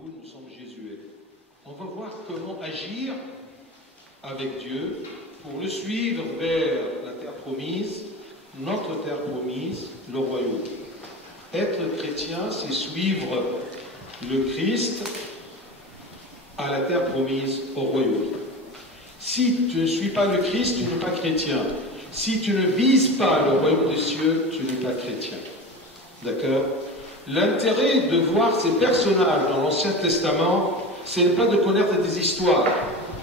vous, nous sommes Jésués. On va voir comment agir avec Dieu pour le suivre vers la terre promise, notre terre promise, le royaume. Être chrétien, c'est suivre le Christ à la terre promise, au royaume. Si tu ne suis pas le Christ, tu n'es pas chrétien. Si tu ne vises pas le royaume des cieux, tu n'es pas chrétien. D'accord? L'intérêt de voir ces personnages dans l'Ancien Testament, ce n'est pas de connaître des histoires,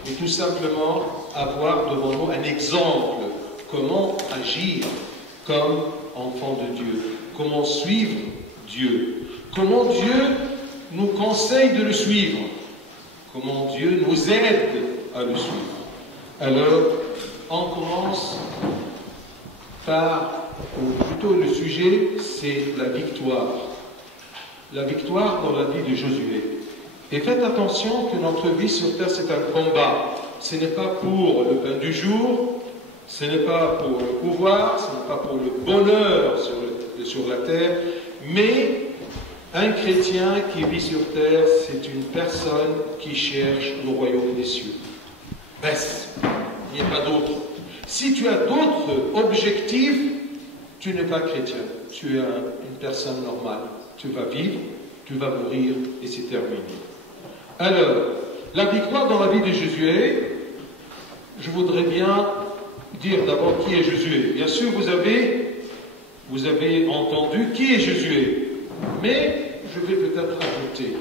mais tout simplement avoir devant nous un exemple. Comment agir comme enfant de Dieu. Comment suivre Dieu. Comment Dieu nous conseille de le suivre. Comment Dieu nous aide à le suivre. Alors, on commence par, ou plutôt le sujet, c'est la victoire. La victoire dans la vie de Josué. Et faites attention que notre vie sur terre, c'est un combat. Ce n'est pas pour le pain du jour, ce n'est pas pour le pouvoir, ce n'est pas pour le bonheur sur la terre, mais un chrétien qui vit sur terre, c'est une personne qui cherche le royaume des cieux. Reste, il n'y a pas d'autre. Si tu as d'autres objectifs, tu n'es pas chrétien, tu es une personne normale. Tu vas vivre, tu vas mourir et c'est terminé. Alors, la victoire dans la vie de Josué, je voudrais bien dire d'abord qui est Josué. Bien sûr, vous avez entendu qui est Josué, mais je vais peut-être ajouter.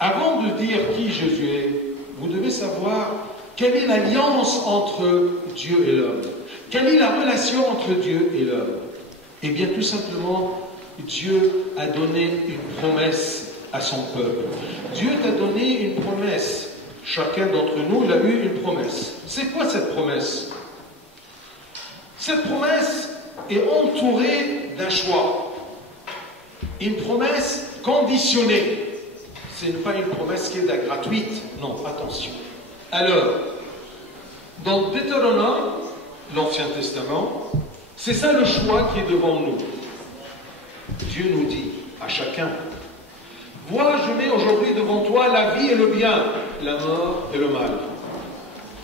Avant de dire qui est Josué, vous devez savoir quelle est l'alliance entre Dieu et l'homme. Quelle est la relation entre Dieu et l'homme? Eh bien, tout simplement, Dieu a donné une promesse à son peuple. Dieu t'a donné une promesse. Chacun d'entre nous, il a eu une promesse. C'est quoi cette promesse? Cette promesse est entourée d'un choix. Une promesse conditionnée. Ce n'est pas une promesse qui est gratuite. Non, attention. Alors, dans Deutéronome, l'Ancien Testament, c'est ça le choix qui est devant nous. Dieu nous dit à chacun, vois, je mets aujourd'hui devant toi la vie et le bien, la mort et le mal.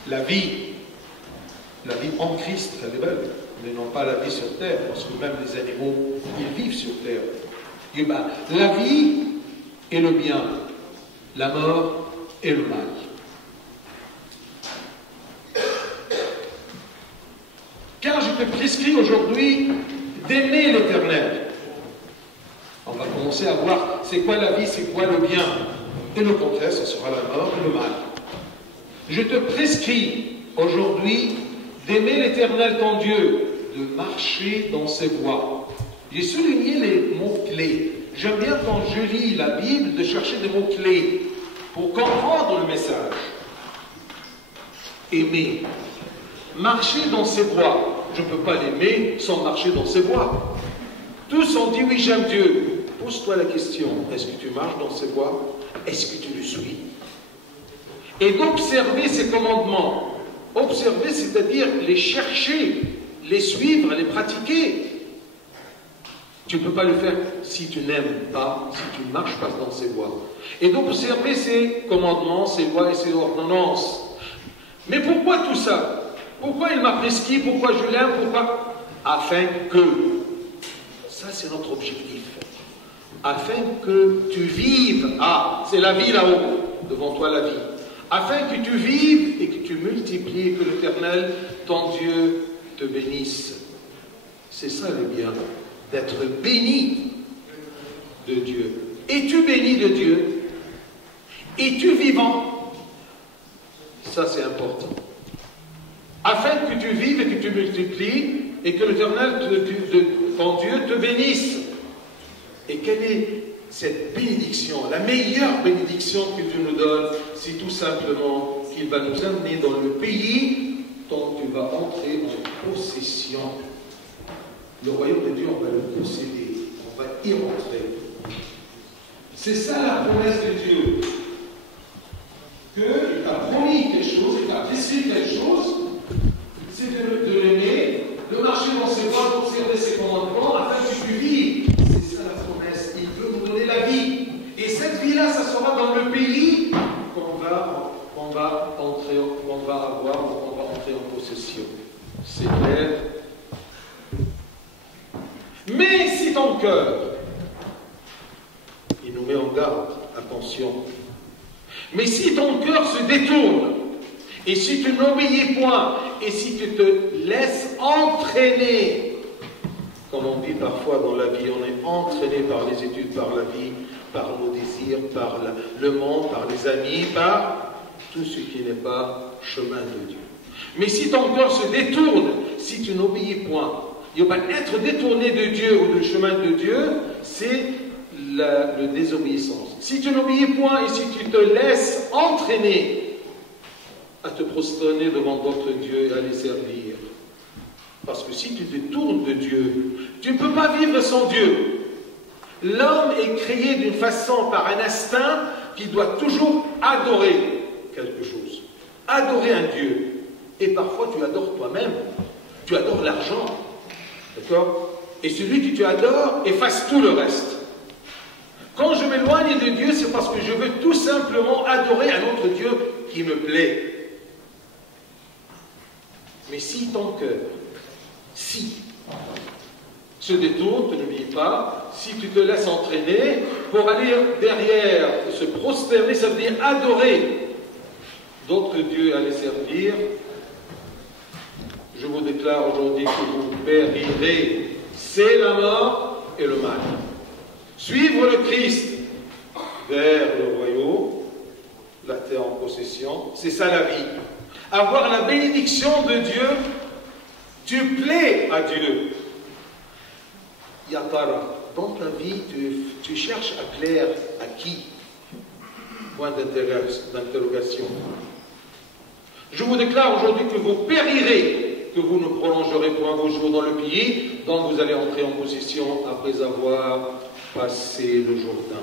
La vie en Christ, elle est belle, mais non pas la vie sur terre, parce que même les animaux, ils vivent sur terre. Et bien, la vie et le bien, la mort et le mal. Car je te prescris aujourd'hui d'aimer l'Éternel. On va commencer à voir c'est quoi la vie, c'est quoi le bien. Et le contraire, ce sera la mort et le mal. Je te prescris aujourd'hui d'aimer l'Éternel ton Dieu, de marcher dans ses voies. J'ai souligné les mots-clés. J'aime bien quand je lis la Bible de chercher des mots-clés pour comprendre le message. Aimer. Marcher dans ses voies. Je ne peux pas l'aimer sans marcher dans ses voies. Tous ont dit oui, j'aime Dieu. Pose-toi la question, est-ce que tu marches dans ses voies? Est-ce que tu le suis? Et d'observer ses commandements. Observer, c'est-à-dire les chercher, les suivre, les pratiquer. Tu ne peux pas le faire si tu n'aimes pas, si tu ne marches pas dans ses voies. Et d'observer ses commandements, ses lois et ses ordonnances. Mais pourquoi tout ça? Pourquoi il m'a prescrit? Pourquoi je l'aime? Pourquoi? Afin que, ça c'est notre objectif, afin que tu vives, c'est la vie là-haut, devant toi la vie, afin que tu vives et que tu multiplies et que l'Éternel, ton Dieu, te bénisse. C'est ça le bien, d'être béni de Dieu. Es-tu béni de Dieu? Es-tu vivant? Ça c'est important. Afin que tu vives et que tu multiplies et que l'Éternel, ton Dieu, te bénisse. Et quelle est cette bénédiction? La meilleure bénédiction que Dieu nous donne, c'est tout simplement qu'il va nous amener dans le pays dont tu vas entrer en possession. Le royaume de Dieu, on va le posséder, on va y rentrer. C'est ça la promesse de Dieu. Qu'il t'a promis quelque chose, qu'il t'a prescrit quelque chose, c'est de l'aimer, de marcher dans ses voies, d'observer ses commandements, afin que tu vives. C'est ça la promesse. Il veut nous donner la vie. cœur, il nous met en garde, attention. Mais si ton cœur se détourne, et si tu n'obéis point, et si tu te laisses entraîner, comme on dit parfois dans la vie, on est entraîné par les études, par la vie, par nos désirs, par le monde, par les amis, par tout ce qui n'est pas chemin de Dieu. Mais si ton cœur se détourne, si tu n'obéis point, être détourné de Dieu ou du chemin de Dieu, c'est la désobéissance. Si tu n'obéis point et si tu te laisses entraîner à te prosterner devant d'autres dieux et à les servir, parce que si tu te détournes de Dieu, tu ne peux pas vivre sans Dieu. L'homme est créé d'une façon, par un instinct, qui doit toujours adorer quelque chose. Adorer un Dieu. Et parfois tu adores toi-même. Tu adores l'argent. D'accord? Et celui que tu adores efface tout le reste. Quand je m'éloigne de Dieu, c'est parce que je veux tout simplement adorer un autre Dieu qui me plaît. Mais si ton cœur, se détourne, tu n'oublies pas, si tu te laisses entraîner pour aller derrière, se prosterner, ça veut dire adorer d'autres dieux et à les servir, je vous déclare aujourd'hui que vous périrez. C'est la mort et le mal. Suivre le Christ vers le royaume, la terre en possession, c'est ça la vie. Avoir la bénédiction de Dieu, tu plais à Dieu. Yatara, dans ta vie, tu cherches à plaire à qui? Point d'interrogation. Je vous déclare aujourd'hui que vous périrez, que vous ne prolongerez point vos jours dans le pays dont vous allez entrer en possession après avoir passé le Jourdain.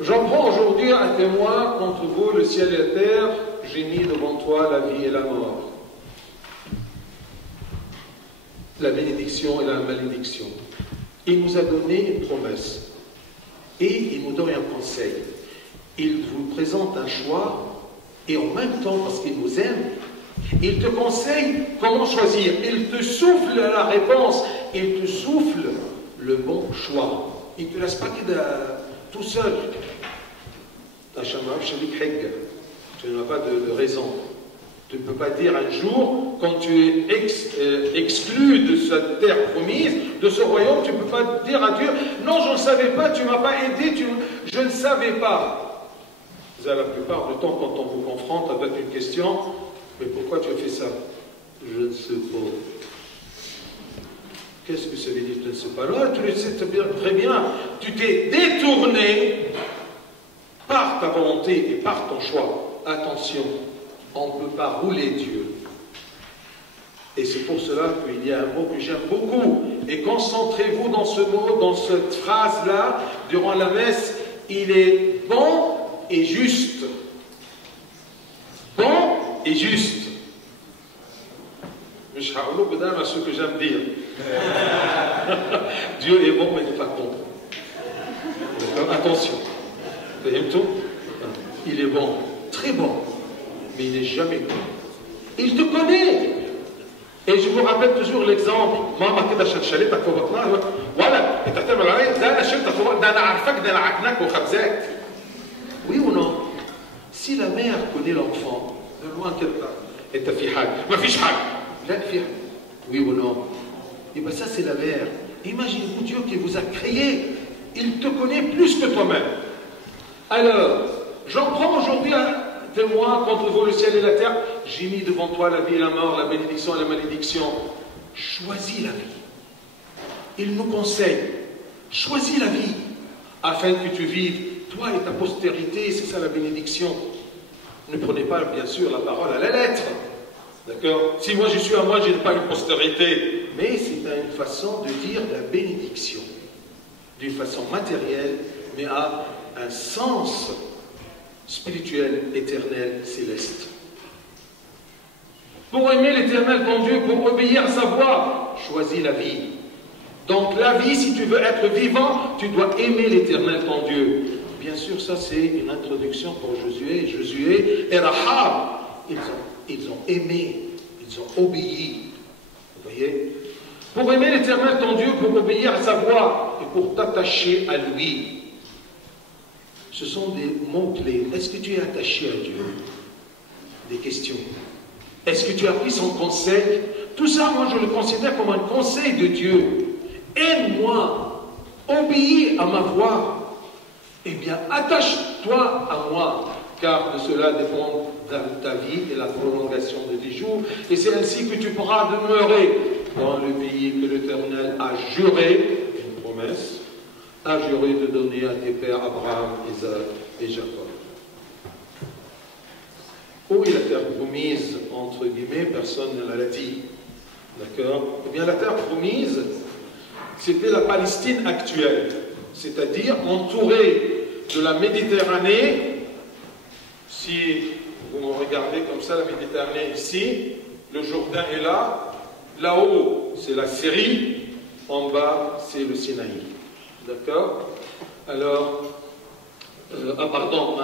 J'en prends aujourd'hui un témoin contre vous, le ciel et la terre, j'ai mis devant toi la vie et la mort, la bénédiction et la malédiction. Il nous a donné une promesse et il nous donne un conseil. Il vous présente un choix et en même temps, parce qu'il nous aime, il te conseille comment choisir. Il te souffle la réponse, il te souffle le bon choix. Il ne te laisse pas tout seul. Tu n'as pas de raison. Tu ne peux pas dire un jour, quand tu es exclu de cette terre promise, de ce royaume, tu ne peux pas dire à Dieu, non, je ne savais pas, tu ne m'as pas aidé, je ne savais pas. La plupart du temps, quand on vous confronte avec une question, mais pourquoi tu as fait ça? Je ne sais pas. Qu'est-ce que ça veut dire, je ne sais pas? Là, tu le sais très bien. Tu t'es détourné par ta volonté et par ton choix. Attention. On ne peut pas rouler Dieu. Et c'est pour cela qu'il y a un mot que j'aime beaucoup. Et concentrez-vous dans ce mot, dans cette phrase-là, durant la messe. Il est bon et juste. Bon et juste. Je suis à ce que j'aime dire. Dieu est bon, mais il n'est pas bon. Attention. Il est bon, très bon. Mais il n'est jamais bon. Il te connaît. Et je vous rappelle toujours l'exemple. Maman, tu as cherché ta courbatna. Voilà. Et tu as oui ou non? Si la mère connaît l'enfant, de loin quelqu'un, et tu as fait hag. Ma fiche hag. Oui ou non? Et bien ça, c'est la mère. Imaginez-vous Dieu qui vous a créé. Il te connaît plus que toi-même. Alors, j'en prends aujourd'hui un témoin contre vous, le ciel et la terre. J'ai mis devant toi la vie et la mort, la bénédiction et la malédiction. Choisis la vie. Il nous conseille. Choisis la vie, afin que tu vives, toi et ta postérité, c'est ça la bénédiction. Ne prenez pas, bien sûr, la parole à la lettre. D'accord? Si moi je suis à moi, je n'ai pas une postérité. Mais c'est une façon de dire la bénédiction. D'une façon matérielle, mais à un sens spirituel, éternel, céleste. Pour aimer l'éternel ton Dieu, pour obéir à sa voix, choisis la vie. Donc la vie, si tu veux être vivant, tu dois aimer l'éternel ton Dieu. Bien sûr, ça c'est une introduction pour Josué. Josué et Rahab, ils ont aimé, ils Ils ont obéi. Vous voyez? Pour aimer l'Éternel ton Dieu, pour obéir à sa voix et pour t'attacher à lui. Ce sont des mots-clés. Est-ce que tu es attaché à Dieu? Des questions. Est-ce que tu as pris son conseil? Tout ça, moi, je le considère comme un conseil de Dieu. Aime-moi, obéis à ma voix. Eh bien, attache-toi à moi, car de cela dépend ta vie et la prolongation de tes jours. Et c'est ainsi que tu pourras demeurer dans le pays que l'Éternel a juré, une promesse, a juré de donner à tes pères Abraham, Isaac et Jacob. Où est la terre promise, entre guillemets, personne ne l'a dit. D'accord? Eh bien, la terre promise, c'était la Palestine actuelle, c'est-à-dire entourée de la Méditerranée. Si vous me regardez comme ça, la Méditerranée ici, le Jourdain est là, là-haut c'est la Syrie, en bas c'est le Sinaï. D'accord? Alors, pardon,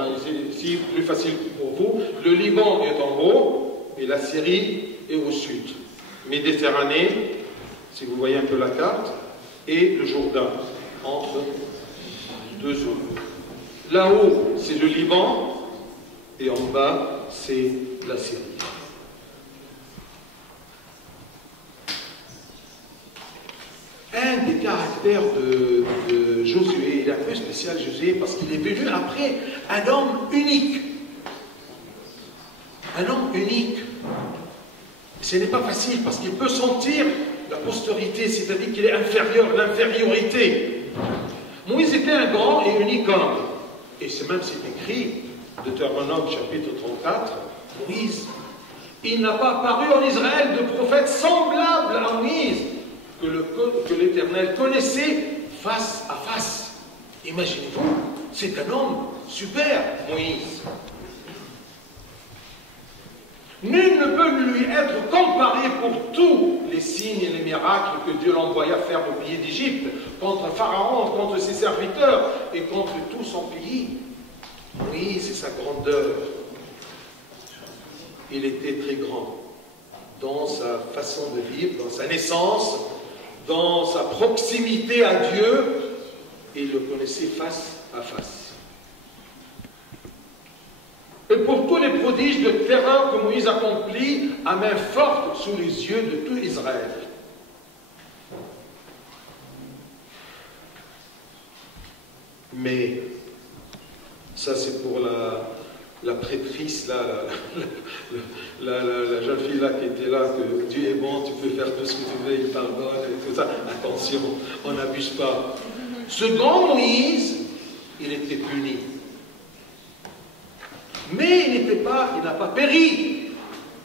ici plus facile pour vous, le Liban est en haut et la Syrie est au sud. Méditerranée, si vous voyez un peu la carte, et le Jourdain, entre deux eaux. Là-haut, c'est le Liban, et en bas, c'est la Syrie. Un des caractères de Josué, il est un peu spécial Josué, parce qu'il est venu après un homme unique. Un homme unique. Ce n'est pas facile, parce qu'il peut sentir la postérité, c'est-à-dire qu'il est inférieur, l'infériorité. Moïse était un grand et unique homme. Et c'est même, c'est écrit, Deutéronome chapitre 34, Moïse, il n'a pas apparu en Israël de prophète semblable à Moïse, que l'Éternel connaissait face à face. Imaginez-vous, c'est un homme super, Moïse. Nul ne peut lui être comparé pour tous les signes et les miracles que Dieu l'envoya faire au pays d'Égypte, contre Pharaon, contre ses serviteurs et contre tout son pays. Moïse et sa grandeur. Il était très grand dans sa façon de vivre, dans sa naissance, dans sa proximité à Dieu, et il le connaissait face à face. Et pour tous les prodiges de terrain que Moïse accomplit à main forte sous les yeux de tout Israël. Mais ça c'est pour la prêtrice, là, la jeune fille là qui était là, que Dieu est bon, tu peux faire tout ce que tu veux, il pardonne et tout ça. Attention, on n'abuse pas. Ce grand Moïse, il était puni. Mais il n'a pas péri,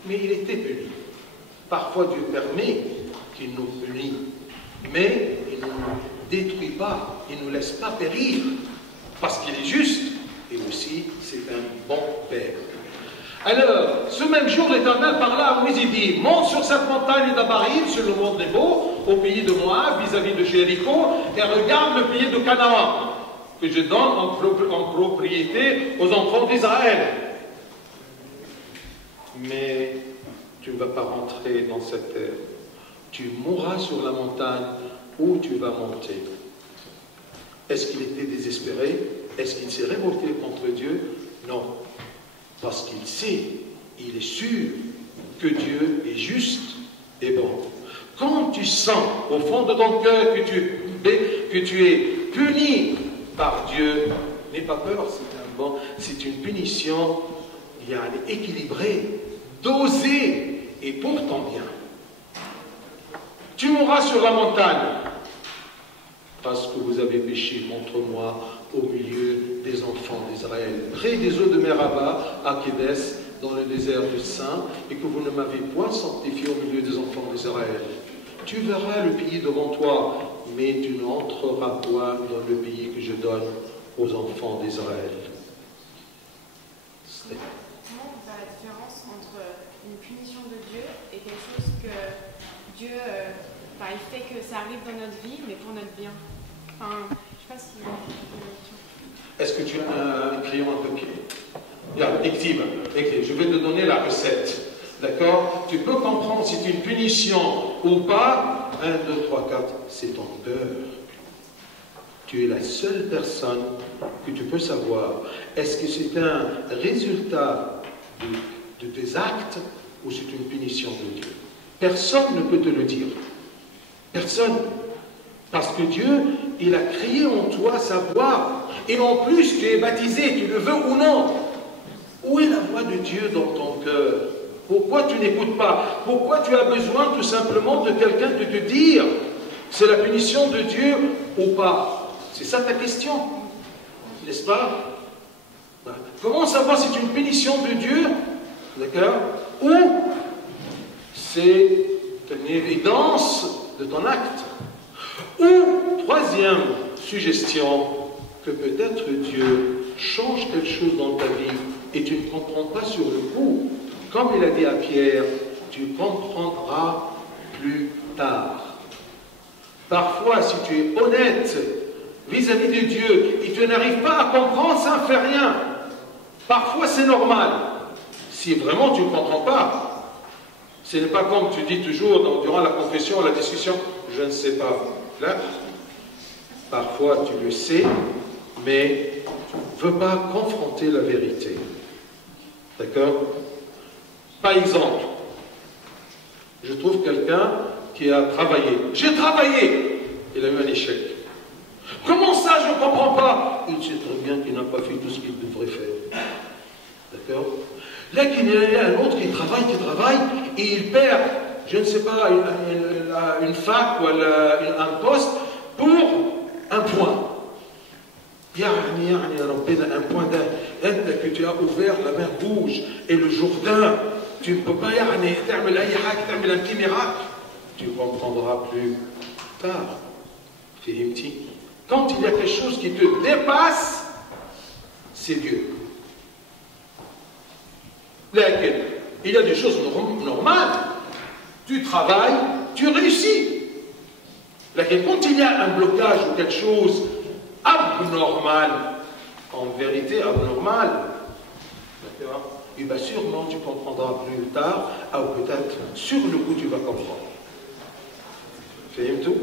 mais il était puni. Parfois Dieu permet qu'il nous punisse, mais il ne nous détruit pas, il ne nous laisse pas périr, parce qu'il est juste, et aussi c'est un bon Père. Alors, ce même jour, l'Éternel parla à Moïse et dit, monte sur cette montagne d'Abarim, sur le mont Nebo, au pays de Moab, vis-à-vis de Jéricho, et regarde le pays de Canaan, que je donne en propriété aux enfants d'Israël. Mais tu ne vas pas rentrer dans cette terre. Tu mourras sur la montagne où tu vas monter. Est-ce qu'il était désespéré? Est-ce qu'il s'est révolté contre Dieu? Non. Parce qu'il sait, il est sûr que Dieu est juste et bon. Quand tu sens au fond de ton cœur que tu es puni par Dieu, n'aie pas peur, c'est une punition, il y a un équilibré, dosé et pour ton bien. Tu mourras sur la montagne parce que vous avez péché contre moi au milieu des enfants d'Israël, près des eaux de Meraba, à Kédès, dans le désert du Saint, et que vous ne m'avez point sanctifié au milieu des enfants d'Israël. Tu verras le pays devant toi, mais tu n'entreras point dans le pays que je donne aux enfants d'Israël. Comment on fait la différence entre une punition de Dieu et quelque chose que Dieu, il fait que ça arrive dans notre vie, mais pour notre bien? Enfin, je ne sais pas si... Est-ce que tu as un crayon, un papier? Regarde, écrive. Je vais te donner la recette. D'accord? Tu peux comprendre si c'est une punition ou pas. 1, 2, 3, 4, c'est ton cœur. Tu es la seule personne que tu peux savoir. Est-ce que c'est un résultat de tes actes ou c'est une punition de Dieu? Personne ne peut te le dire. Personne. Parce que Dieu, il a créé en toi sa voix. Et en plus, tu es baptisé, tu le veux ou non. Où est la voix de Dieu dans ton cœur? Pourquoi tu n'écoutes pas? Pourquoi tu as besoin tout simplement de quelqu'un de te dire c'est la punition de Dieu ou pas? C'est ça ta question, n'est-ce pas? Comment savoir si c'est une punition de Dieu, d'accord, ou c'est une évidence de ton acte? Ou, troisième suggestion, que peut-être Dieu change quelque chose dans ta vie et tu ne comprends pas sur le coup. Comme il a dit à Pierre, tu comprendras plus tard. Parfois, si tu es honnête vis-à-vis de Dieu et tu n'arrives pas à comprendre, ça ne fait rien. Parfois, c'est normal. Si vraiment tu ne comprends pas, ce n'est pas comme tu dis toujours durant la confession, la discussion, je ne sais pas. Là, parfois, tu le sais, mais tu ne veux pas confronter la vérité. D'accord? Par exemple, je trouve quelqu'un qui a travaillé. J'ai travaillé! Il a eu un échec. Comment ça, je ne comprends pas? Il sait très bien qu'il n'a pas fait tout ce qu'il devrait faire. D'accord? Là, il y a un autre qui travaille, et il perd, je ne sais pas, une fac ou un poste pour un point. Un point que tu as ouvert la mer Rouge et le Jourdain. Tu ne peux pas faire un petit miracle. Tu comprendras plus tard. Quand il y a quelque chose qui te dépasse, c'est Dieu. Il y a des choses normales. Tu travailles, tu réussis. Quand il y a un blocage ou quelque chose abnormal, en vérité abnormal, d'accord? Et bien sûrement tu comprendras plus tard, ou peut-être sur le coup tu vas comprendre. Fais tout?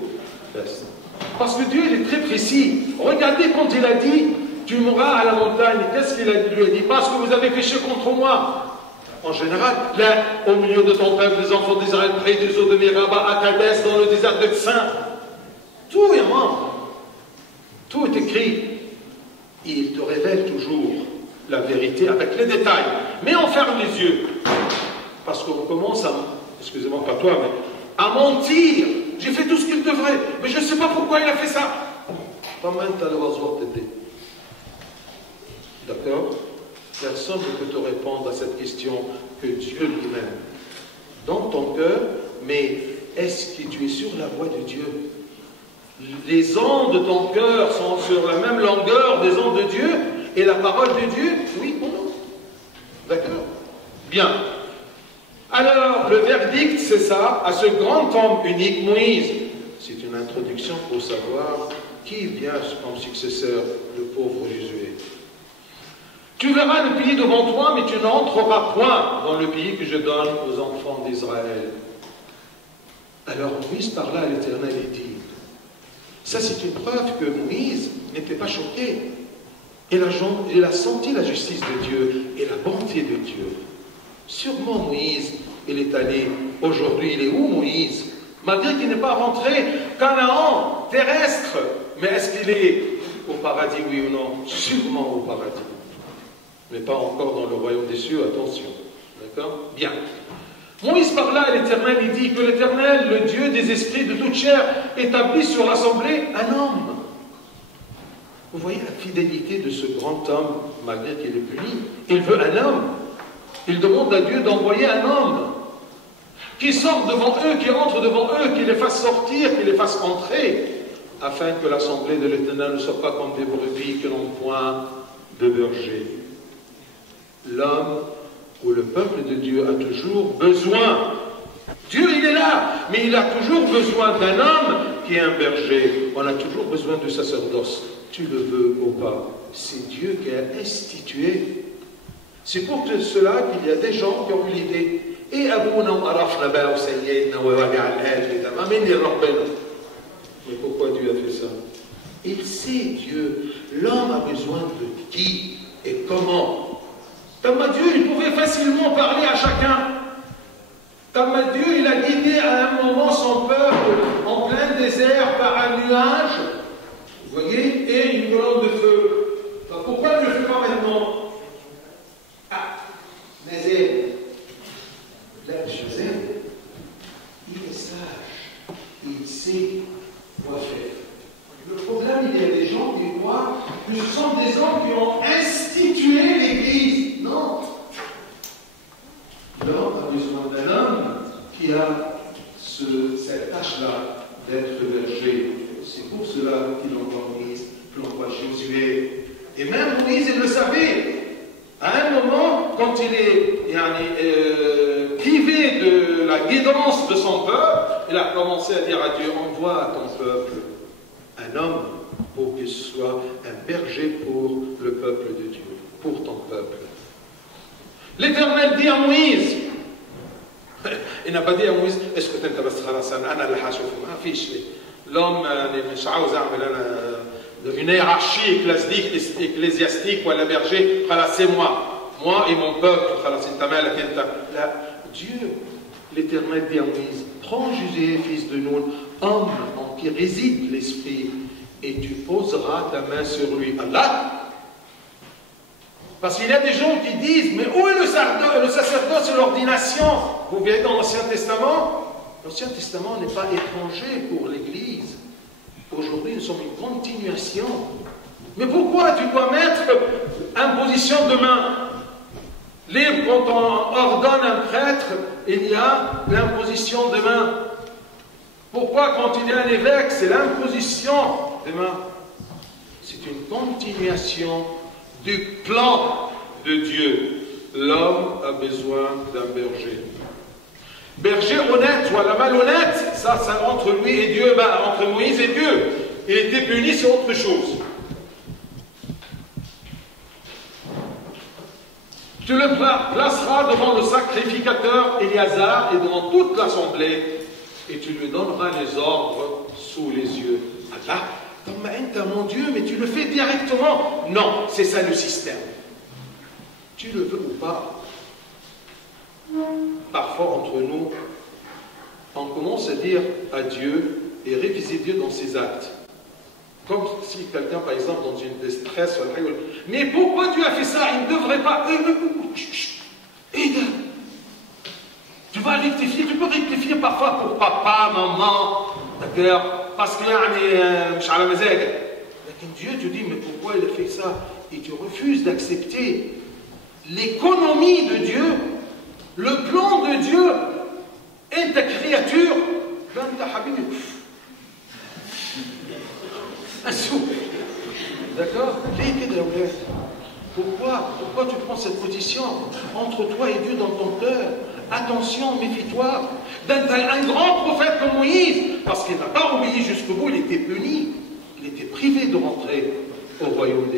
Parce que Dieu il est très précis. Regardez quand il a dit tu mourras à la montagne, qu'est-ce qu'il lui a dit? Parce que vous avez péché contre moi. En général, là, au milieu de ton peuple, les enfants d'Israël, près des eaux de Meribah, à Kadès, dans le désert de Tsin, tout est mort. Tout est écrit. Il te révèle toujours la vérité avec les détails. Mais on ferme les yeux. Parce qu'on commence à, excusez-moi pas toi, mais à mentir. J'ai fait tout ce qu'il devrait, mais je ne sais pas pourquoi il a fait ça. D'accord? Personne ne peut te répondre à cette question que Dieu lui-même. Dans ton cœur, mais est-ce que tu es sur la voie de Dieu? Les ondes de ton cœur sont sur la même longueur des ondes de Dieu et la parole de Dieu, oui ou non? D'accord? Bien. Alors, le verdict, c'est ça, à ce grand homme unique, Moïse. C'est une introduction pour savoir qui vient comme successeur, le pauvre Josué. Tu verras le pays devant toi, mais tu n'entreras point dans le pays que je donne aux enfants d'Israël. Alors Moïse parla à l'Éternel et dit, ça c'est une preuve que Moïse n'était pas choqué. Il a senti la justice de Dieu et la bonté de Dieu. Sûrement Moïse, il est allé, aujourd'hui il est où Moïse? Malgré qu'il n'est pas rentré, Canaan, terrestre, mais est-ce qu'il est au paradis, oui ou non? Sûrement au paradis. Mais pas encore dans le royaume des cieux, attention. D'accord? Bien. Moïse parla à l'Éternel, il dit que l'Éternel, le Dieu des esprits de toute chair, établit sur l'assemblée un homme. Vous voyez la fidélité de ce grand homme, malgré qu'il est puni. Il veut un homme. Il demande à Dieu d'envoyer un homme qui sorte devant eux, qui entre devant eux, qui les fasse sortir, qui les fasse entrer, afin que l'assemblée de l'Éternel ne soit pas comme des brebis que l'on point de berger. L'homme ou le peuple de Dieu a toujours besoin. Dieu, il est là, mais il a toujours besoin d'un homme qui est un berger. On a toujours besoin de sacerdoce. Tu le veux ou pas. C'est Dieu qui a institué C'est pour cela qu'il y a des gens qui ont eu l'idée. Et Abouna Arafna Ba Sayyidna wa Waga al-Hal, mais pourquoi Dieu a fait ça? Il sait Dieu. L'homme a besoin de qui et comment. Dieu, il pouvait facilement parler à chacun. Dieu, il a guidé à un moment son peuple en plein désert par un nuage, vous voyez, et une colonne de feu. Pourquoi ne le fait pas maintenant? Ah, Nazer, là, Joseph, il est sage, il sait quoi faire. Le problème, il y a des gens qui croient que ce sont des hommes qui ont institué l'Église. Non. L'homme a besoin d'un homme qui a cette tâche-là d'être berger. C'est pour cela qu'il envoie Moïse, qu'il envoie Josué. Et même Moïse, il le savait. À un moment, quand il est privé de la guidance de son peuple, il a commencé à dire à Dieu, envoie à ton peuple un homme pour qu'il soit un berger pour le peuple de Dieu, pour ton peuple. L'Éternel dit à Moïse, il n'a pas dit à Moïse, est-ce que tu es l'homme, une hiérarchie ecclésiastique ou à la berger, c'est moi et mon peuple. Dieu, l'Éternel dit à Moïse, prends Josué, fils de Nun, homme en qui réside l'esprit, et tu poseras ta main sur lui. Allah. Parce qu'il y a des gens qui disent, mais où est le sacerdoce et l'ordination? Vous verrez dans l'Ancien Testament, l'Ancien Testament n'est pas étranger pour l'Église. Aujourd'hui, nous sommes une continuation. Mais pourquoi tu dois mettre imposition de main? Quand on ordonne un prêtre, il y a l'imposition de main. Pourquoi quand il y a un évêque, c'est l'imposition de main? C'est une continuation du plan de Dieu. L'homme a besoin d'un berger. Berger honnête ou à la malhonnête, ça entre lui et Dieu, entre Moïse et Dieu. Il était puni, c'est autre chose. Tu le placeras devant le sacrificateur Éléazar et devant toute l'assemblée, et tu lui donneras les ordres sous les yeux. Allah, mon Dieu, mais tu le fais directement. Non, c'est ça le système. Tu le veux ou pas? Parfois, entre nous, on commence à dire à Dieu et réviser Dieu dans ses actes. Comme si quelqu'un, par exemple, dans une détresse, mais pourquoi Dieu a fait ça? Il ne devrait pas. Tu vas rectifier, tu peux rectifier parfois pour papa, maman, d'accord? Parce que je suis à la maison. Dieu te dit, mais pourquoi il a fait ça? Et tu refuses d'accepter l'économie de Dieu, le plan de Dieu et ta créature. D'accord? Pourquoi tu prends cette position entre toi et Dieu dans ton cœur? Attention, méfie-toi. Un grand prophète comme Moïse, parce qu'il n'a pas obéi jusqu'au bout, il était puni. Il était privé de rentrer au royaume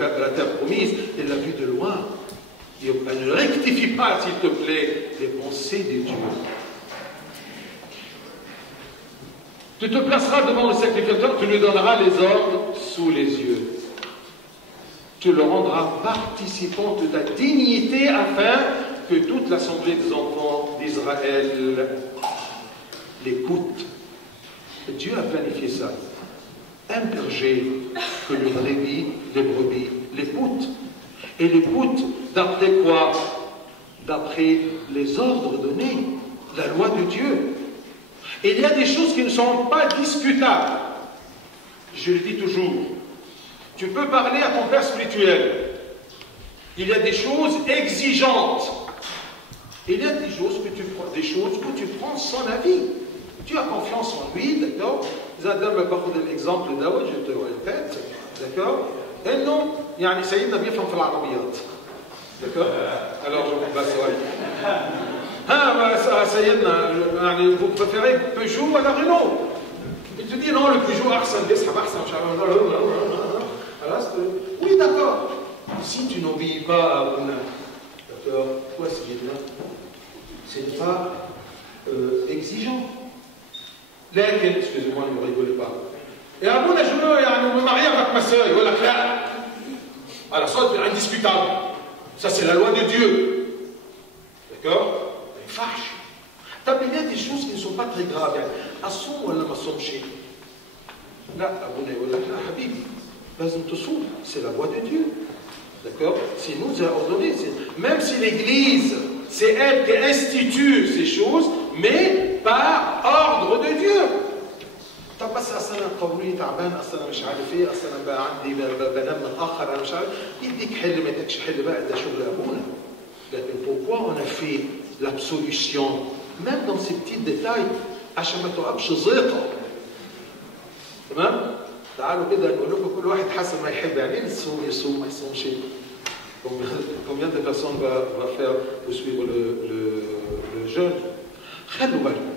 à la terre promise. Il l'a vu de loin. Ne rectifie pas, s'il te plaît, les pensées de Dieu. Tu te placeras devant le sacrificateur, tu lui donneras les ordres sous les yeux. Tu le rendras participant de ta dignité afin que toute l'assemblée des enfants d'Israël l'écoute. Dieu a planifié ça. Un berger que les brebis l'écoutent. Et l'écoute d'après quoi? D'après les ordres donnés, la loi de Dieu. Et il y a des choses qui ne sont pas discutables. Je le dis toujours. Tu peux parler à ton père spirituel. Il y a des choses exigeantes. Il y a des choses où tu prends son avis. Tu as confiance en lui, d'accord? Zadam va prendre l'exemple d'Aouad, je te répète, d'accord? Et non, il y a un Sayyidna bien fait l'Arabiyat. D'accord? Alors je vous passe, vous préférez Peugeot ou la Renault? Il te dit non, le Peugeot, oui, d'accord. Si tu n'obéis pas à Abouna, D'accord? Quoi, c'est bien? C'est pas exigeant. لكن, excusez-moi, ne me rigolez pas. Et à mon âge, on me marie avec ma soeur, il va la claire. Alors ça, c'est indiscutable. Ça, c'est la loi de Dieu. D'accord? Il fâche. Il y a des choses qui ne sont pas très graves. Assoum ou ma somché. Là, abonné ou la habib. C'est la loi de Dieu. D'accord? C'est nous a ordonné. Même si l'Église, c'est elle qui institue ces choses, mais par ordre de Dieu. طب بس اصل انا قولي تعبان اصل انا مش عارف ايه اصل انا بقى عندي بنام متاخر انا مش عارف يديك حل ما يديكش حل بقى ده شغل ابونا. لكن pourquoi on a fait l'absolution même dans ces petits détails عشان ما تقعدش زيطه. تمام؟ تعالوا كده نقول لكم كل واحد حسب ما يحب. يعني ايه يصوم يصوم ما يصومش؟ Combien de personnes va faire pour suivre le jeûne? خلوا بالكم.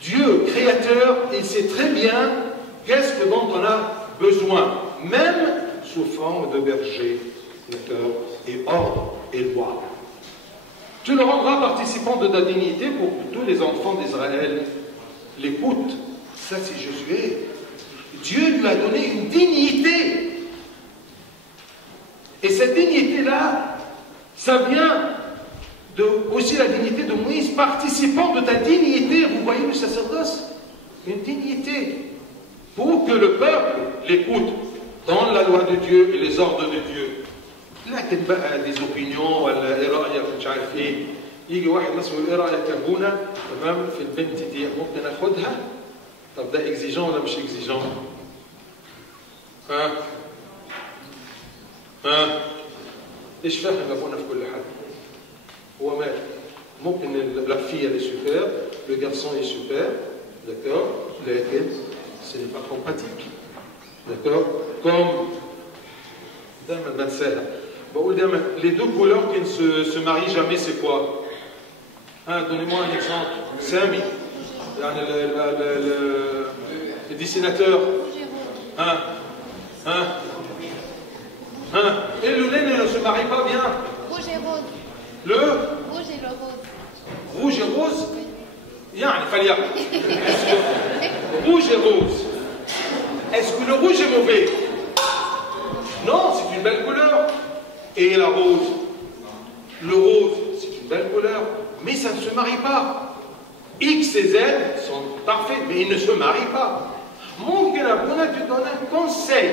Dieu, créateur, il sait très bien qu'est-ce que dont on a besoin, même sous forme de berger, et ordre et loi. Tu le rendras participant de ta dignité pour que tous les enfants d'Israël l'écoutent. Ça, c'est Josué. Dieu lui a donné une dignité. Et cette dignité-là, ça vient aussi la dignité de Moïse, participant de ta dignité, vous voyez le sacerdoce, une dignité, pour que le peuple l'écoute dans la loi de Dieu et les ordres de Dieu. Là, il y a des opinions, يجي واحد مثلا ايه رايك يا ابونا تمام في البنت دي ممكن اخدها؟ طب ده اكزيجون ولا مش اكزيجون؟ ها ايش فاهم ابونا في كل حاجه؟ هو مال ممكن la fille elle est super, le garçon est super, d'accord, لكن ce n'est pas compatible, d'accord, comme دائما بنساها بقول دائما les deux couleurs qui ne se marient jamais c'est quoi? Donnez-moi un exemple. Sami, le dessinateur. Et le lait ne se marie pas bien. Rouge et rose. Le Rouge et le rose. Rouge et rose. يعني فليا. Rouge et rose. Est-ce que le rouge est mauvais? Non, c'est une belle couleur. Et la rose? Le rose, c'est une belle couleur. Mais ça ne se marie pas. X et Z sont parfaits, mais ils ne se marient pas. Mon Abuna, tu donnes un conseil.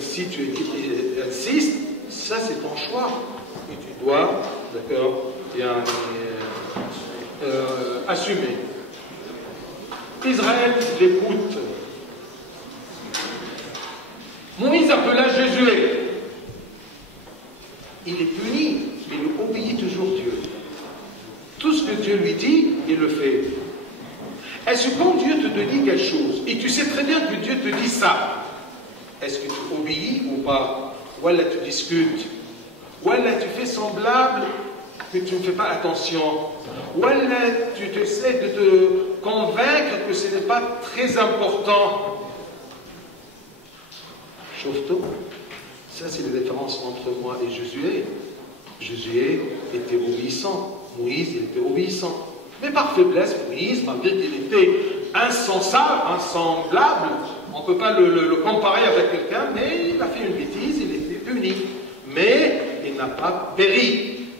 Si tu insistes, ça c'est ton choix. Et tu dois, d'accord, assumer. Israël l'écoute. Moïse appela Josué. Il est puni, mais il obéit toujours Dieu. Tout ce que Dieu lui dit, il le fait. Est-ce que quand Dieu te dit quelque chose, et tu sais très bien que Dieu te dit ça, est-ce que tu obéis ou pas? Ou là tu discutes? Ou là tu fais semblable que tu ne fais pas attention? Ou là tu essaies de te convaincre que ce n'est pas très important? Chauffe-toi. Ça, c'est la différence entre moi et Josué. Josué était obéissant. Moïse, il était obéissant. Mais par faiblesse, Moïse, malgré qu'il était insemblable, on ne peut pas le comparer avec quelqu'un, mais il a fait une bêtise, il était puni. Mais il n'a pas péri.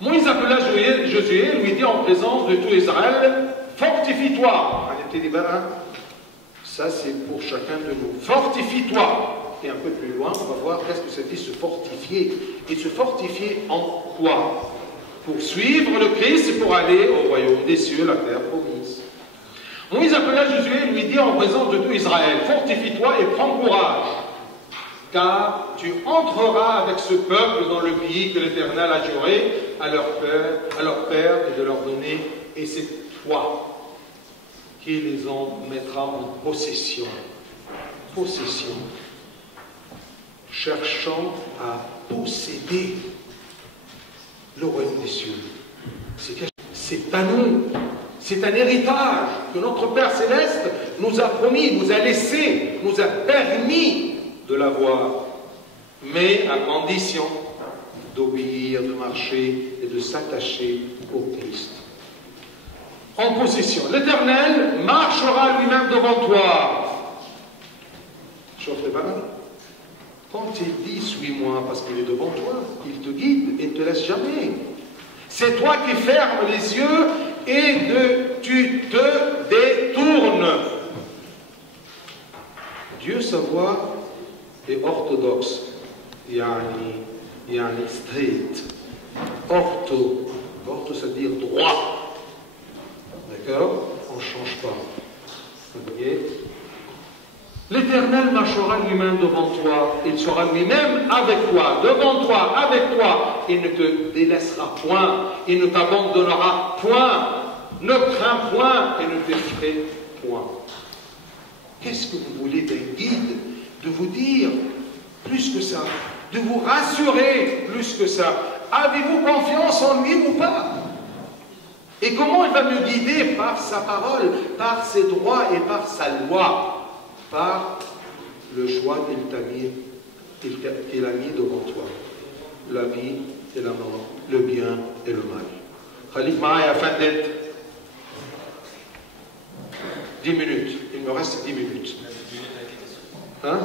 Moïse appela Josué et lui dit en présence de tout Israël, fortifie-toi. Ça, c'est pour chacun de nous. Fortifie-toi. Et un peu plus loin, on va voir qu'est-ce que ça dit se fortifier. Et se fortifier en quoi? Pour suivre le Christ et pour aller au royaume des cieux, la terre promise. Moïse appela Josué et lui dit en présence de tout Israël, fortifie-toi et prends courage, car tu entreras avec ce peuple dans le pays que l'Éternel a juré à leur père et de leur donner, et c'est toi qui les en mettra en possession. Possession. Cherchant à posséder le royaume des cieux. C'est à nous. C'est un héritage que notre Père Céleste nous a promis, nous a laissé, nous a permis de l'avoir. mais à condition d'obéir, de marcher et de s'attacher au Christ. En position. L'Éternel marchera lui-même devant toi. Chauffe les balles. Quand il dit « suis-moi » parce qu'il est devant toi, il te guide et ne te laisse jamais. C'est toi qui fermes les yeux et tu te détournes. Dieu, sa voix est orthodoxe. Yani straight. Ortho, c'est-à-dire droit. D'accord? On ne change pas. Vous voyez? L'Éternel marchera lui-même devant toi. Il sera lui-même avec toi, devant toi, avec toi. Il ne te délaissera point. Il ne t'abandonnera point. Ne crains point et ne t'effraie point. Qu'est-ce que vous voulez d'un guide? De vous dire plus que ça, de vous rassurer plus que ça. Avez-vous confiance en lui ou pas? Et comment il va me guider? Par sa parole, par ses droits et par sa loi, par le choix qu'il a mis devant toi. La vie et la mort, le bien et le mal. Khalif Maaya Fandet. 10 minutes. Il me reste 10 minutes. Hein?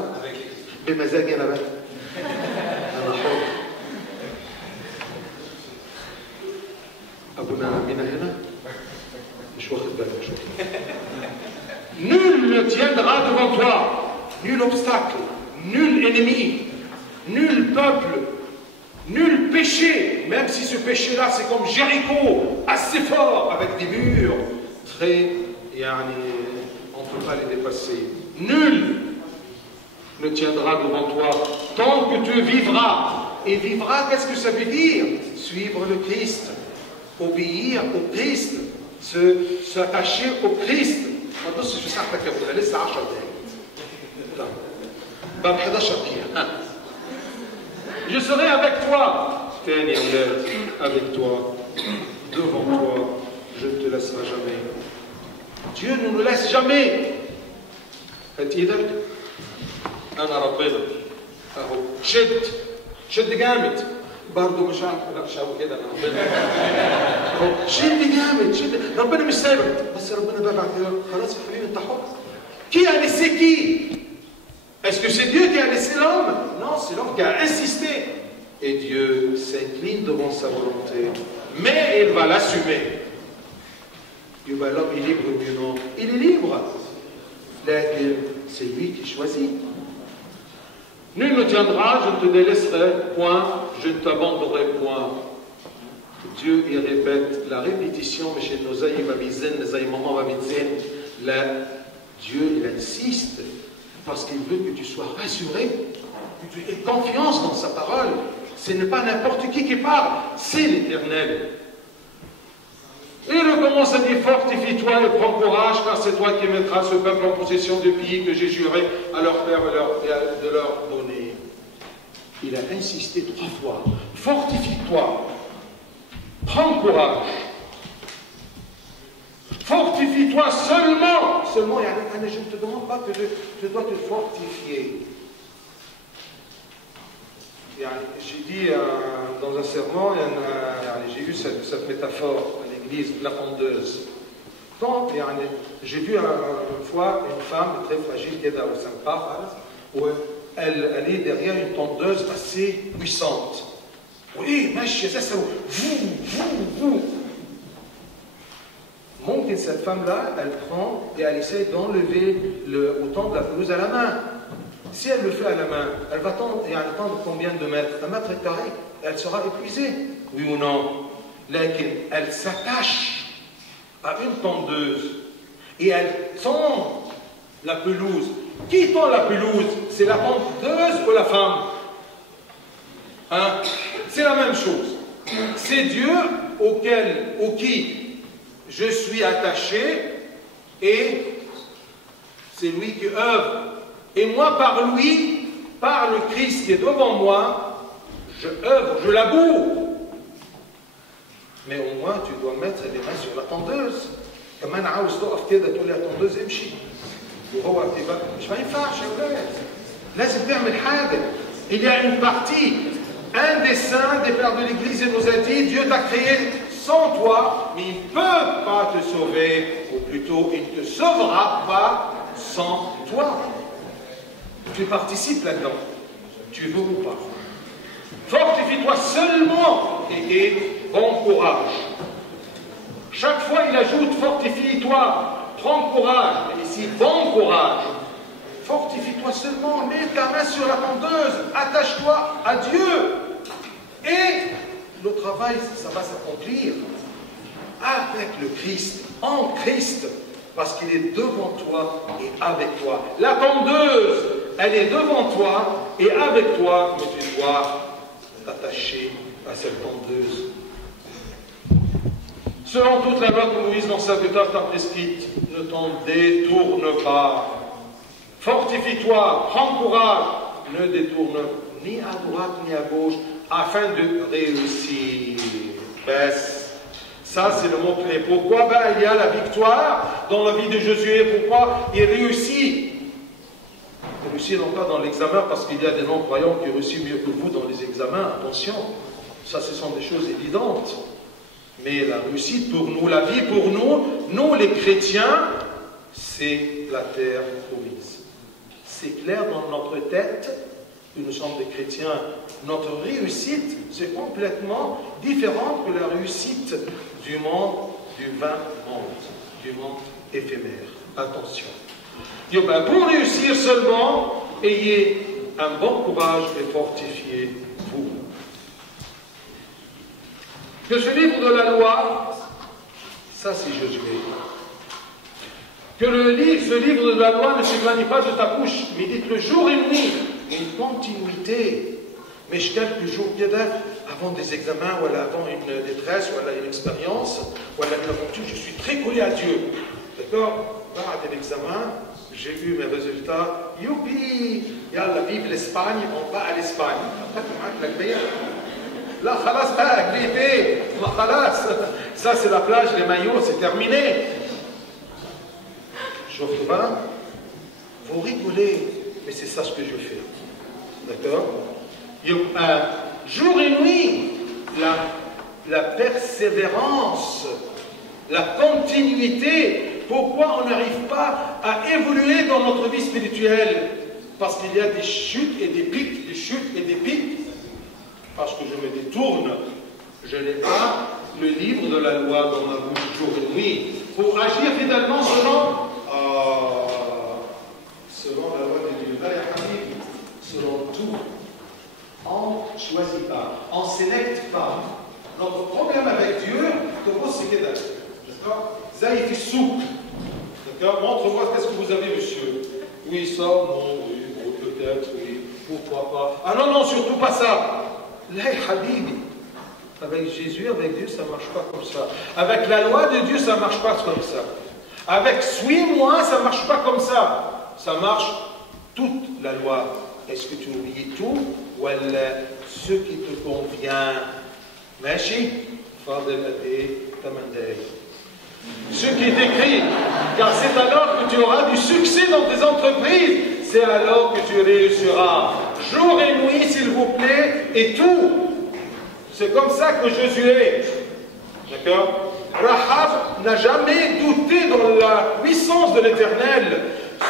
Mais ma zag yana bas. أنا حر. أبونا عمينا هنا مش واخد بالك شو. Nul ne tiendra devant toi, nul obstacle, nul ennemi, nul peuple, nul péché, même si ce péché-là c'est comme Jéricho, assez fort, avec des murs très, on ne peut pas les dépasser. Nul ne tiendra devant toi tant que tu vivras. Et vivras, qu'est-ce que ça veut dire? Suivre le Christ, obéir au Christ, s'attacher au Christ. Je serai avec toi, avec toi, devant toi, je ne te laisserai jamais. Dieu ne nous laisse jamais. أنا ربنا أهو شد جامد برضه مش قوي كده أنا ربنا أهو شد جامد ربنا مش سايبك بس ربنا بقى خلاص يا حبيبي أنت حر. Qui a laissé qui? Est-ce que c'est Dieu qui a laissé l'homme? Non, c'est l'homme qui a insisté. Et Dieu s'incline devant sa volonté, mais il va l'assumer. L'homme est libre ou mieux non? Il est libre. C'est lui qui choisit. Nul ne tiendra, je ne te délaisserai point, je ne t'abandonnerai point. Dieu, il répète, la répétition, mais chez nos Dieu, il insiste, parce qu'il veut que tu sois rassuré, que tu aies confiance dans sa parole. Ce n'est pas n'importe qui parle, c'est l'Éternel. Et il commence à dire, fortifie-toi et prends courage, car c'est toi qui mettras ce peuple en possession du pays que j'ai juré à leur père de leur donner. Il a insisté 3 fois. Fortifie-toi. Prends courage. Fortifie-toi seulement. Seulement, je ne te demande pas que tu dois te fortifier. J'ai dit dans un sermon, j'ai eu cette métaphore à l'église, la tondeuse. J'ai vu une fois une femme très fragile qui est au Saint-Père, où elle est derrière une tondeuse assez puissante. Oui, mais je sais ça, vous. Montre cette femme-là, elle prend et elle essaie d'enlever autant de la pelouse à la main. Si elle le fait à la main, elle va attendre combien de mètres? 1 mètre carré. Elle sera épuisée. Oui ou non? Elle s'attache à une tondeuse et elle tend la pelouse. Qui tend la pelouse? C'est la tondeuse ou la femme? Hein? C'est la même chose. C'est Dieu au qui je suis attaché et c'est lui qui œuvre. Et moi, par lui, par le Christ qui est devant moi, je œuvre, je laboure. Mais au moins, tu dois mettre les mains sur la tondeuse. كمان عاوز تقف كده تقول يا tondeuse امشي. وهو كده مش ما ينفعش يا ولاد. لازم تعمل حاجة. Il y a une partie, un des saints, des pères de l'Église, il nous a dit, Dieu t'a créé sans toi, mais il ne peut pas te sauver, ou plutôt, il ne te sauvera pas sans toi. Tu participes là-dedans. Tu veux ou pas. Fortifie-toi seulement et aie bon courage. Chaque fois, il ajoute, fortifie-toi, prends courage. Et ici, bon courage. Fortifie-toi seulement, mets ta main sur la tondeuse, attache-toi à Dieu. Et le travail, ça va s'accomplir avec le Christ, en Christ, parce qu'il est devant toi et avec toi. La tondeuse, elle est devant toi et avec toi, mais tu dois t'attacher à cette tondeuse. Selon toute la loi que Moïse dans sa méthode t'a prescrite, ne t'en détourne pas. Fortifie-toi, prends courage, ne détourne ni à droite ni à gauche, afin de réussir. Ça, c'est le mot-clé. Pourquoi il y a la victoire dans la vie de Josué. Pourquoi il réussit? Il réussit non pas dans l'examen, parce qu'il y a des non-croyants qui réussissent mieux que vous dans les examens. Attention, ça, ce sont des choses évidentes. Mais la réussite pour nous, la vie pour nous les chrétiens, c'est la terre promise. C'est clair dans notre tête que nous sommes des chrétiens. Notre réussite, c'est complètement différent que la réussite du monde, du vain monde, du monde éphémère. Attention. Pour réussir seulement, ayez un bon courage et fortifiez-vous. Que ce livre de la loi, ça c'est Josué. Que ce livre de la loi ne s'éloigne pas de ta bouche, mais dites-le jour et nuit, une continuité. Mais quelques jours, avant des examens, ou avant une détresse, ou une expérience, ou une aventure, je suis très collé à Dieu. D'accord? Après l'examen, j'ai eu mes résultats. Youpi! Yalla, vive l'Espagne, on va à l'Espagne. Là, khalas, grippé, khalas. Ça, c'est la plage, les maillots, c'est terminé. Geoffroy, vous rigolez, mais c'est ça ce que je fais. D'accord? Jour et nuit, la persévérance, la continuité. Pourquoi on n'arrive pas à évoluer dans notre vie spirituelle? Parce qu'il y a des chutes et des pics, des chutes et des pics. Parce que je me détourne, je n'ai pas le livre de la loi dans ma bouche jour et nuit pour agir fidèlement selon la loi de Dieu. Selon tout, on ne choisit pas, on ne sélecte pas. Notre problème avec Dieu, c'est que d'accord? Zaïf souk. D'accord? Montre-moi qu'est-ce que vous avez, monsieur. Oui, ça, non, oui, bon, peut-être, oui, pourquoi pas. Ah non, non, surtout pas ça. Là, Habibi, avec Jésus, avec Dieu, ça ne marche pas comme ça. Avec la loi de Dieu, ça ne marche pas comme ça. Avec suis-moi, ça ne marche pas comme ça. Ça marche toute la loi. Est-ce que tu oublies tout? Ou ce qui te convient? Machi, ce qui est écrit, car c'est alors que tu auras du succès dans tes entreprises, c'est alors que tu réussiras. Jour et nuit, s'il vous plaît, et tout. C'est comme ça que Josué, d'accord? Rahab n'a jamais douté dans la puissance de l'Éternel,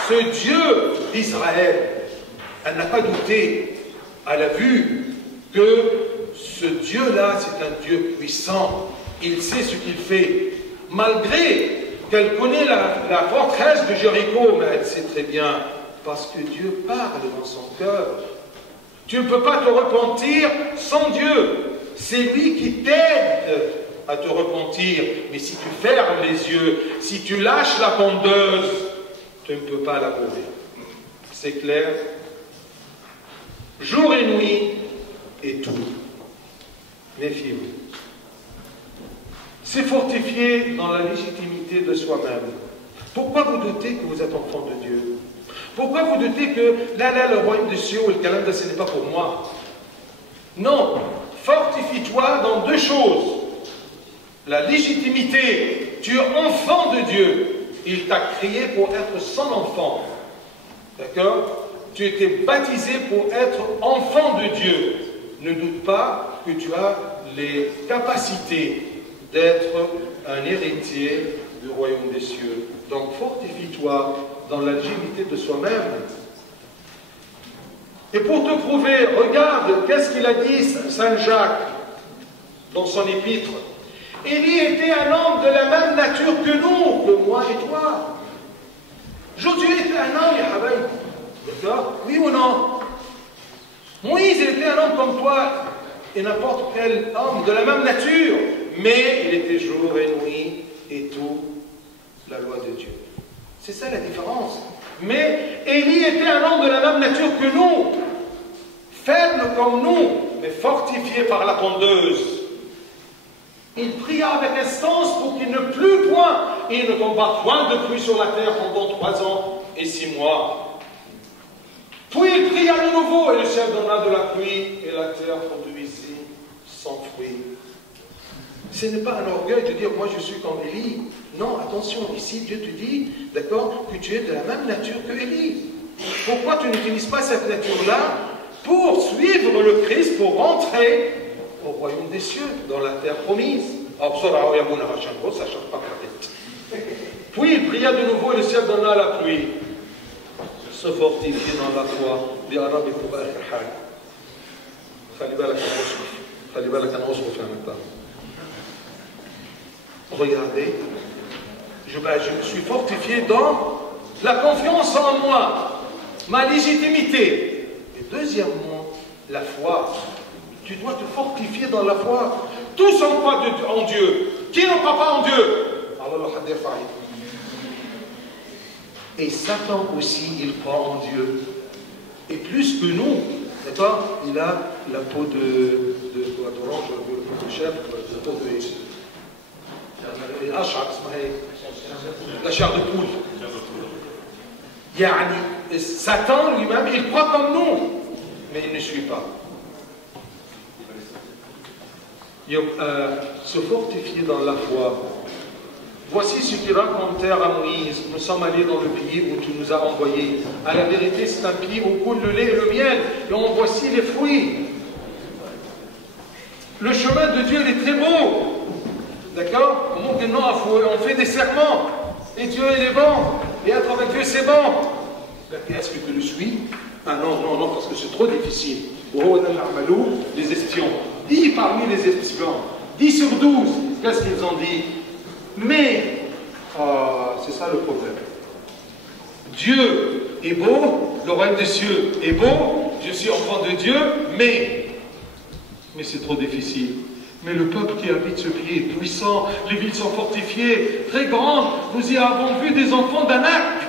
ce Dieu d'Israël. Elle n'a pas douté. Elle a vu que ce Dieu-là, c'est un Dieu puissant. Il sait ce qu'il fait. Malgré qu'elle connaît la forteresse de Jéricho, mais elle sait très bien, parce que Dieu parle dans son cœur. Tu ne peux pas te repentir sans Dieu. C'est lui qui t'aide à te repentir. Mais si tu fermes les yeux, si tu lâches la tondeuse, tu ne peux pas la mourir. C'est clair? Jour et nuit, et tout. Méfiez-vous. C'est fortifié dans la légitimité de soi-même. Pourquoi vous doutez que vous êtes enfant de Dieu? Pourquoi vous doutez que là, le royaume des cieux ou le calendrier, ce n'est pas pour moi? Non. Fortifie-toi dans deux choses. La légitimité. Tu es enfant de Dieu. Il t'a créé pour être son enfant. D'accord? tu étais baptisé pour être enfant de Dieu. Ne doute pas que tu as les capacités d'être un héritier du royaume des cieux. Donc fortifie-toi dans la légitimité de soi-même. Et pour te prouver, regarde, qu'est-ce qu'il a dit Saint Jacques dans son épître. Élie était un homme de la même nature que nous, que moi et toi. Josué était un homme, Yahabaï. D'accord? Oui ou non? Moïse, il était un homme comme toi et n'importe quel homme de la même nature. Mais il était jour et nuit et tout la loi de Dieu. C'est ça la différence. Mais Élie était un homme de la même nature que nous, faible comme nous, mais fortifié par la tondeuse. Il pria avec instance pour qu'il ne plût point, et il ne tomba point de pluie sur la terre pendant 3 ans et 6 mois. Puis il pria de nouveau, et le ciel donna de la pluie, et la terre produisit sans fruit. Ce n'est pas un orgueil de dire, moi je suis comme Élie. Non, attention, ici Dieu te dit, d'accord, que tu es de la même nature que Élie. Pourquoi tu n'utilises pas cette nature-là pour suivre le Christ, pour rentrer au royaume des cieux, dans la terre promise? Puis il pria de nouveau et le ciel donna la pluie. Se fortifier dans la foi. Regardez, je me suis fortifié dans la confiance en moi, ma légitimité. Et deuxièmement, la foi. Tu dois te fortifier dans la foi. Tous en croient en Dieu. Qui ne croit pas en Dieu? Et Satan aussi, il croit en Dieu. Et plus que nous, d'accord, il a la peau d'orange, de chèvre, la peau la chair de poule. Satan lui-même, il croit comme nous, mais il ne suit pas. Se fortifier dans la foi. Voici ce qu'ils racontèrent à Moïse. Nous sommes allés dans le pays où tu nous as envoyés. À la vérité, c'est un pays où coule le lait et le miel. Et on voici les fruits. Le chemin de Dieu, il est très beau. D'accord? On fait des serments. Et Dieu, il est bon. Et être avec Dieu, c'est bon. Est-ce que tu le suis? Ah non, non, non, parce que c'est trop difficile. Les espions. 10 parmi les espions. 10 sur 12. Qu'est-ce qu'ils ont dit? Mais, c'est ça le problème. Dieu est beau, le royaume des cieux est beau, je suis enfant de Dieu, mais c'est trop difficile. Mais le peuple qui habite ce pays est puissant, les villes sont fortifiées, très grandes. Nous y avons vu des enfants d'Anak.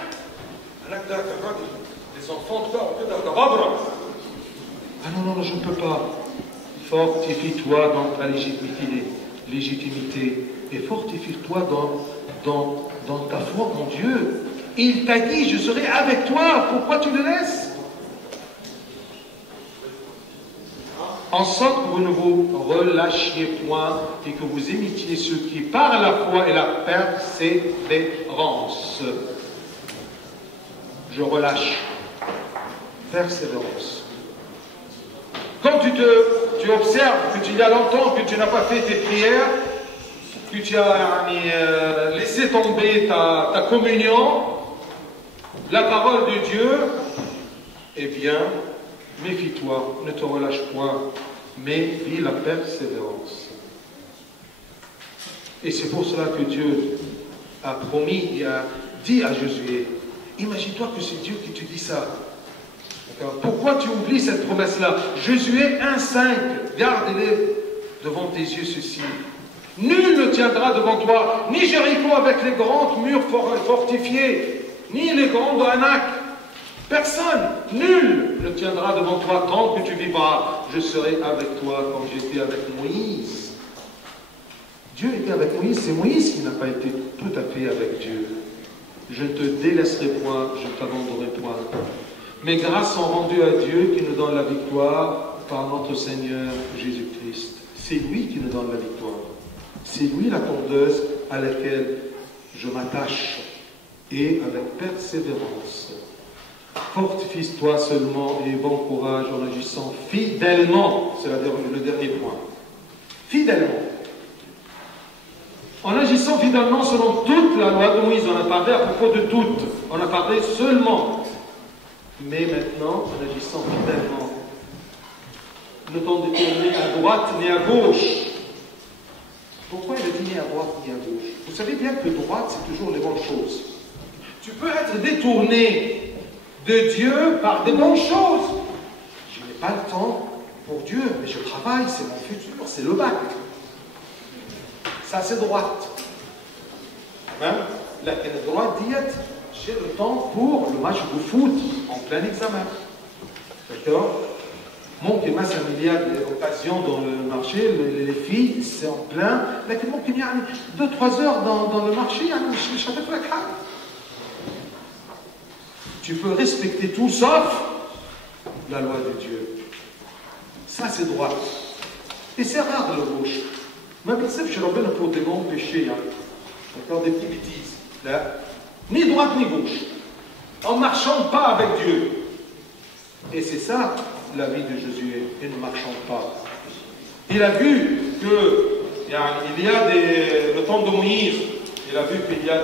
Des enfants d'Abraham. Ah non, non, je ne peux pas. Fortifie-toi dans ta légitimité et fortifie-toi dans ta foi en Dieu. Il t'a dit, je serai avec toi, pourquoi tu le laisses? En sorte que vous ne vous relâchiez point et que vous imitiez ceux qui, par la foi et la persévérance, je relâche, persévérance. Quand tu observes que tu y a longtemps que tu n'as pas fait tes prières, que tu as laissé tomber ta communion, la parole de Dieu, eh bien, méfie-toi, ne te relâche point, mais vis la persévérance. Et c'est pour cela que Dieu a promis et a dit à Josué, imagine-toi que c'est Dieu qui te dit ça. Pourquoi tu oublies cette promesse-là? Josué 1,5, garde-les devant tes yeux ceci. Nul ne tiendra devant toi, ni Jéricho avec les grands murs fortifiés, ni les grands d'Anak. Personne, nul ne tiendra devant toi tant que tu vivras. Je serai avec toi comme j'étais avec Moïse. Dieu était avec Moïse, c'est Moïse qui n'a pas été tout à fait avec Dieu. Je ne te délaisserai point, je ne t'abandonnerai point. Mes grâces sont rendues à Dieu qui nous donne la victoire par notre Seigneur Jésus-Christ. C'est lui qui nous donne la victoire. C'est lui la tondeuse à laquelle je m'attache et avec persévérance. Fortifie-toi seulement et bon courage en agissant fidèlement. C'est le dernier point. Fidèlement. En agissant fidèlement selon toute la loi de Moïse. On a parlé à propos de toutes. On a parlé seulement. Mais maintenant, en agissant fidèlement. Ne t'en détourne ni à droite ni à gauche. Pourquoi il a dit ni à droite ni à gauche? Vous savez bien que droite, c'est toujours les bonnes choses. Tu peux être détourné de Dieu par des bonnes choses. Je n'ai pas le temps pour Dieu, mais je travaille, c'est mon futur, c'est le bac. Ça, c'est droite. Hein? La droite dit, j'ai le temps pour le match de foot en plein examen. D'accord? ممكن مثلا il y a des occasions dans le marché, les filles, c'est en plein, لكن ممكن يعني 2-3 heures dans le marché, يعني مش هتفرق حاجة. Tu peux respecter tout sauf la loi de Dieu. Ça, c'est droit. Et c'est rare de la gauche. ما بنسيبش ربنا pour des grands péchés, d'accord, des petites bêtises. Là, ni droite ni gauche. En ne marchant pas avec Dieu. Et c'est ça la vie de Jésus, et ne marchant pas. Il a vu que il y a le temps de Moïse, il a vu qu'il y a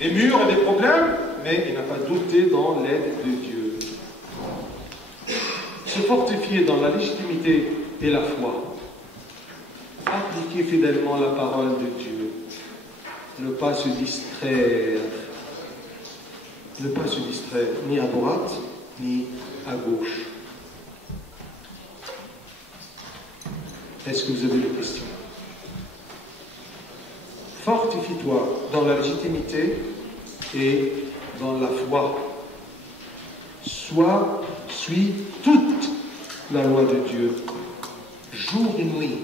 des murs et des problèmes, mais il n'a pas douté dans l'aide de Dieu. Se fortifier dans la légitimité et la foi. Appliquer fidèlement la parole de Dieu. Ne pas se distraire. Ne pas se distraire ni à droite ni à gauche. Est-ce que vous avez des questions? Fortifie-toi dans la légitimité et dans la foi. Suis toute la loi de Dieu, jour et nuit,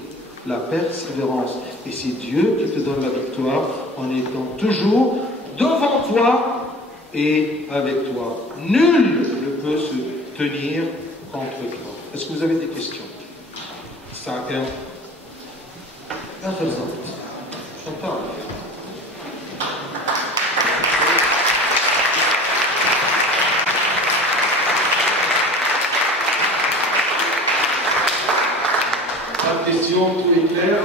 la persévérance. Et c'est Dieu qui te donne la victoire en étant toujours devant toi et avec toi. Nul ne peut se tenir contre toi. Est-ce que vous avez des questions? Chacun. J'entends. Pas de questions, tout est clair?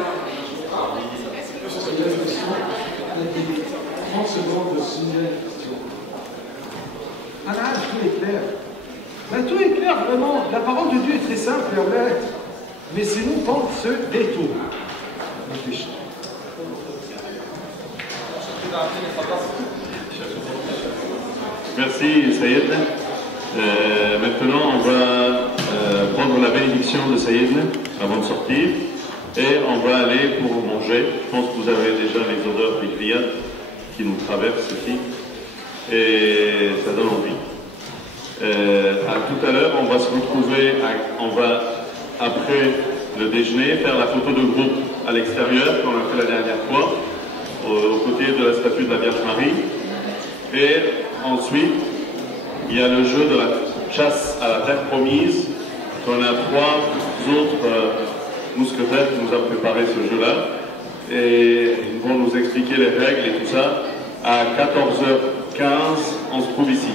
30 secondes de signalisation. Ah là, tout est clair. Ben, tout est clair, vraiment. La parole de Dieu est très simple et honnête. Mais c'est nous qu'on se détourne. Merci, Sayed. Maintenant, on va prendre la bénédiction de Sayed avant de sortir. Et on va aller pour manger. Je pense que vous avez déjà les odeurs des grillades qui nous traversent ici. Et ça donne envie. À tout à l'heure, on va se retrouver, on va, après le déjeuner, faire la photo de groupe à l'extérieur, comme on a fait la dernière fois, aux côtés de la statue de la Vierge Marie. Et ensuite, il y a le jeu de la chasse à la terre promise, qu'on a 3 autres mousquetaires qui nous ont préparé ce jeu-là. Et ils vont nous expliquer les règles et tout ça. À 14h15, on se trouve ici.